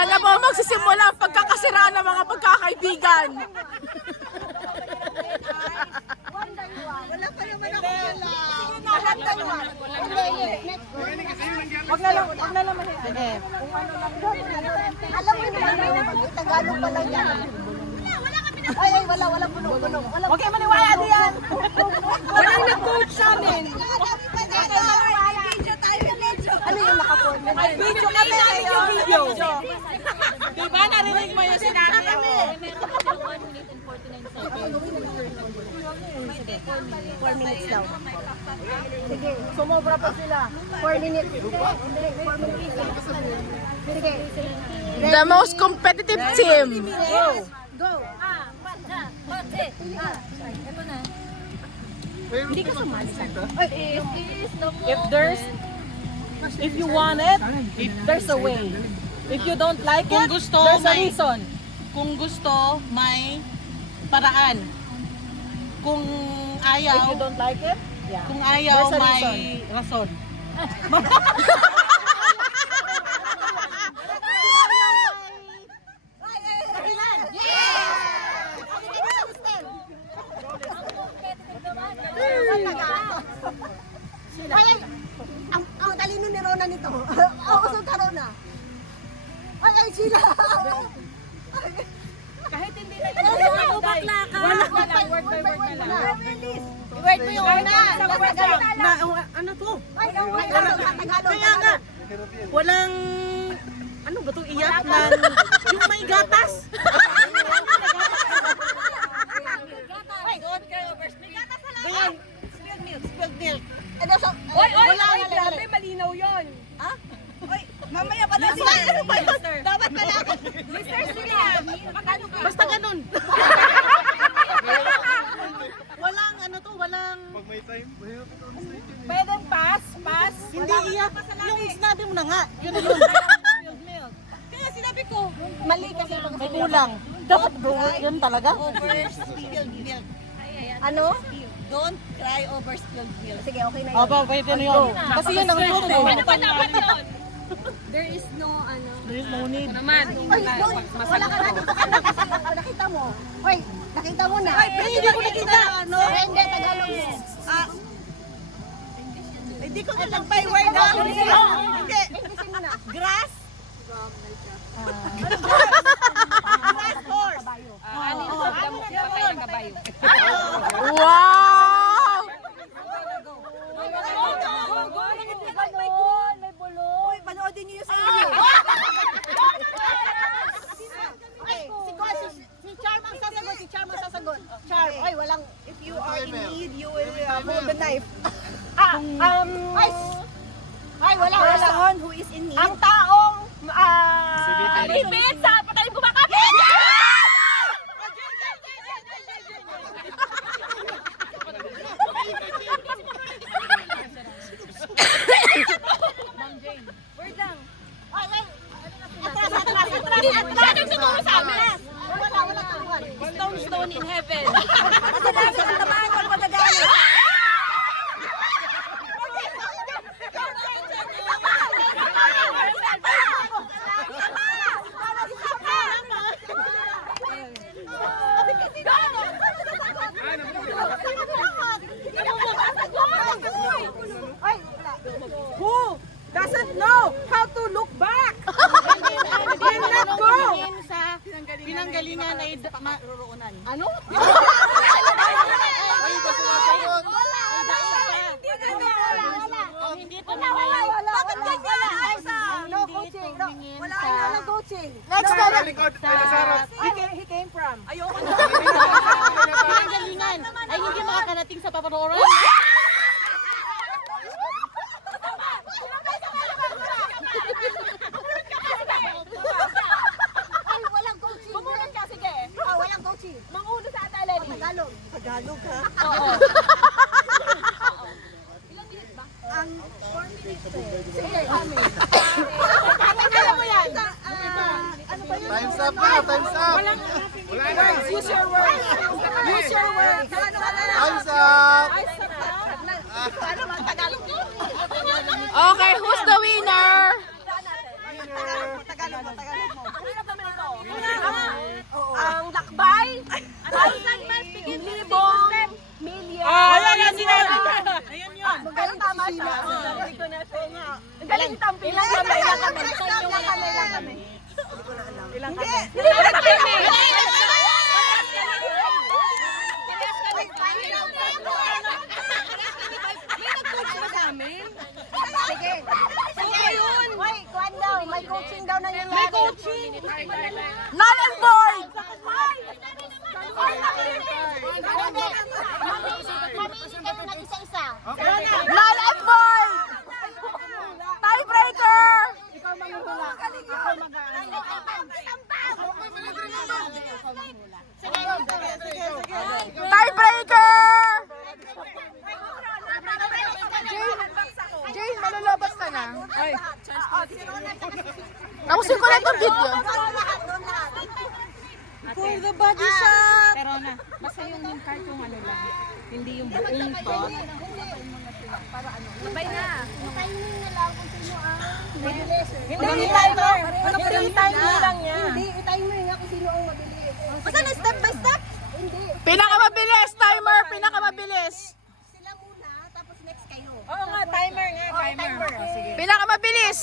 Diyan na po magsisimula ang pagkakasiraan ng mga pagkakaibigan. Wala pa naman ako. Sige na, hantay mo. Wag na lang Sige. Kung ano lang doon. Alam mo yung Tagalog pa lang yan. Wala kami na. Ay, wala bulong. Huwag kayo maniwala diyan. Walang nag-coach sa amin. Ano yung naka-form? May video kami yung video. Diba narinig mo yung sinabi ko? 4 minutes daw. Sige, sumobra pa sila. 4 minutes. Hindi, 4 minutes. Sige. The most competitive team. Go. Hindi ka sumali. If you want it, there's a way. If you don't like Kung it, gusto, there's a may- reason. Kung gusto, may paraan. Kung If ayaw, you don't like it, yeah. kung ayaw, There's a may rason. Ang talino ni Rona nito. Usog ka Rona. Ay, sila. Kahit hindi na Bakla ka. word by word na lang. I-word mo yung una. Ano to? Ay, Tagalog. Kaya nga, walang, ano ba to, iyak lang, yung may gatas. Ganyan, spilled milk. Ano so? Grabe, malinaw yon. Mamaya pa na sila. Ano ba yun? Dapat pala ako. Basta ganun. Walang, ano to, walang, Pwedeng pass. hindi iyak. Yung sinabi mo na nga, yun na yun. Kaya sinabi ko. Mali kasi pag May kulang. Dapat yun talaga. Over spilled milk. Ano? Don't cry over spilled milk. Sige, okay na yun. Opo, pwede na yun. Kasi yun ang truth eh. Ano ba dapat yun? There is no need. Naman. Ay, doon. Wala ka na dito ka na kasi nakita mo. Hoy, nakita mo na. Hindi ko nakita. Ano? Hindi, Tagalog mo. Hindi ko na lang by word ah. Hindi. English mo na. Grass. Wow! Hoy, panoodin niyo sa inyo. Okay, si Charm ang sasagot. Charm, ay, walang, if you are in need, you will hold the knife. Ay, wala. Person who is in need. Ang taong, Ipit sa patalim kumakapit! Siya nagtuturo sa amin. wala turuan. Stone in heaven. Kasi dami ang tamaan pag magagalit. Who doesn't know how to look back? Can let go. Pinanggalingan ay maruroonan. Ano? Hindi Bakit ganyan? No coaching. Wala coaching. Next na lang. He came from. Pinanggalingan ay hindi makakarating sa paparoonan. Ay, walang coaching. Bumunod ka, sige. Walang coaching. Manguno sa atalay. Tagalog. Tagalog ha? Oo. Ang 4 minutes eh. Sige, Alam mo yan. ano ba yun? Time's up na, time's up. Use your words. Use your words. Ano ka na? Time's up. Ano ba Tagalog yun? Okay, who's the winner? Tagalog mo. Ang galing tampi. Ilang kamay lang kami. Ilang kamay lang kami. Ilang kami? Sige. Sige. Hoy, kuhan daw. May coaching daw na yung May coaching. Null and void! Null and void! Tiebreaker! Tiebreaker! Jane, malulobas ka na. Tapusin ko na itong video. For the body shop! Pero na, basta yung cart yung ano lang. Hindi yung buong tot. Sabay na. Hindi timer! Ano pa yung timer lang niya? Hindi, i-timer nga kung sino ang mabilis. Basta na step by step? Hindi. Pinakamabilis, timer, pinakamabilis. Sila muna, tapos next kayo. Oo nga, timer nga, timer. Sige. Pinakamabilis.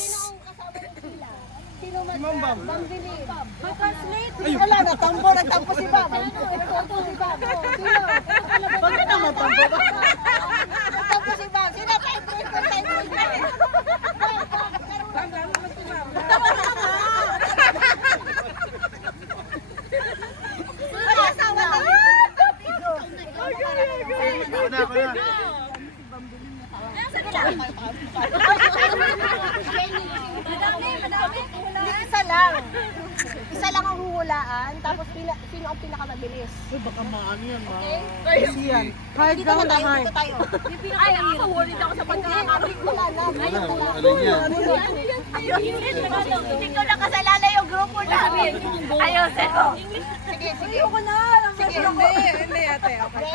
Sino mas mabilis? Mag-translate. Wala, nagtampo si Bob. Nagtampo si Bob. Sino? Bakit naman tampo? Nagtampo si Bob. Sino? Timer. Hindi, isa lang. Isa lang ang huhulaan, tapos sino ang pinakamabilis. Baka maano yan, ma. Dito na tayo, dito tayo. Ay, nakaka-worried ako sa pagkakakari. Wala na. Alin yan? Hindi ko nakasalala yung grupo na. Ayos, eko. Sige, sige. Ayoko na. Sige. Hindi, ate. Okay.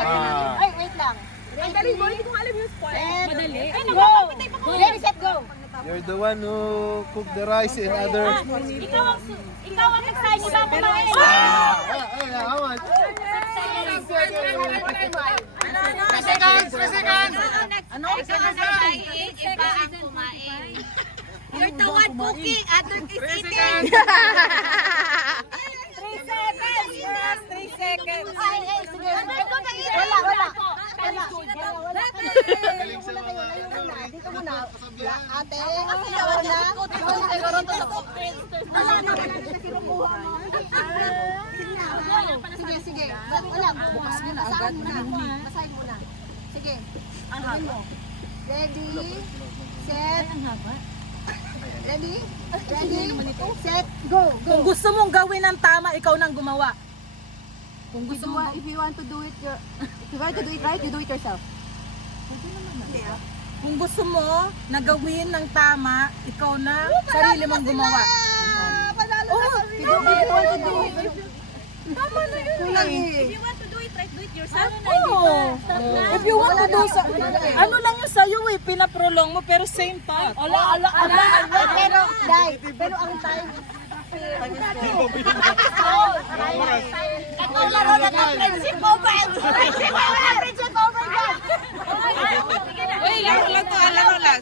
Ay, wait lang. Ang galing mo, hindi ko alam yung spoil. Madali. Go! Ready, set, go! You're the one who cook the rice and other... Ikaw ang nagsahin ni Bang kumain. How much? 3 seconds! 3 seconds! Ano? Ikaw ang nagsahin, iba ang kumain. You're the one cooking, other is eating. 3 seconds! Yes, 3 seconds. Ay, sige. Wala, wala. Wala. Wala kayo. Dito muna. Ate, ikaw na. Wala na. Sige, sige. Wala. Bukas mo na. Basahin muna. Basahin muna. Sige. Ready, set. Ready? Ready, set, go. Kung gusto mong gawin ng tama, ikaw nang gumawa. Kung gusto mo, If you want to do it, right, you do it yourself. kung gusto mo na gawin ng tama, ikaw na sarili mong gumawa. Oh, if you want to do it. Tama na yun eh. If you want to do it right, do it yourself. Oo. If you want to do sa... Ano lang yung sa'yo eh, pinaprolong mo pero same path. Ala. Pero, Dai, pero ang time. Laro na ng friendship over. Friendship over. Friendship over. Uy, laro lang to, laro lang.